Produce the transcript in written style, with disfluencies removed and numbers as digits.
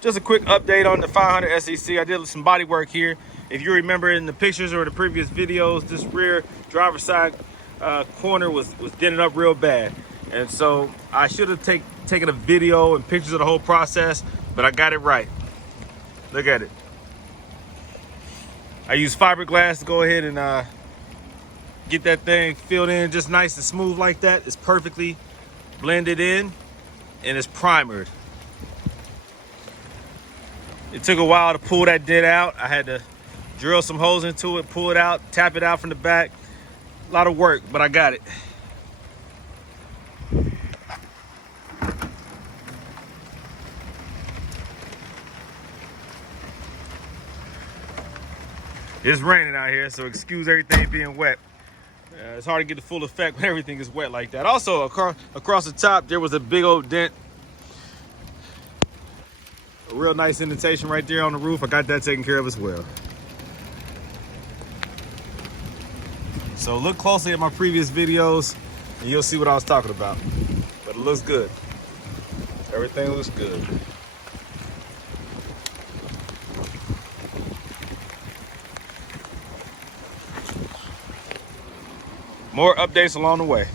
Just a quick update on the 500 SEC. I did some body work here. If you remember in the pictures or the previous videos, this rear driver's side corner was dented up real bad. And so I should have taken a video and pictures of the whole process, but I got it right. Look at it. I used fiberglass to go ahead and get that thing filled in just nice and smooth like that. It's perfectly blended in and it's primered. It took a while to pull that dent out. I had to drill some holes into it, pull it out, tap it out from the back. A lot of work, but I got it. It's raining out here, so excuse everything being wet. It's hard to get the full effect when everything is wet like that. Also, across the top, there was a big old dent. A real nice indentation right there on the roof. I got that taken care of as well. So look closely at my previous videos and you'll see what I was talking about. But it looks good. Everything looks good. More updates along the way.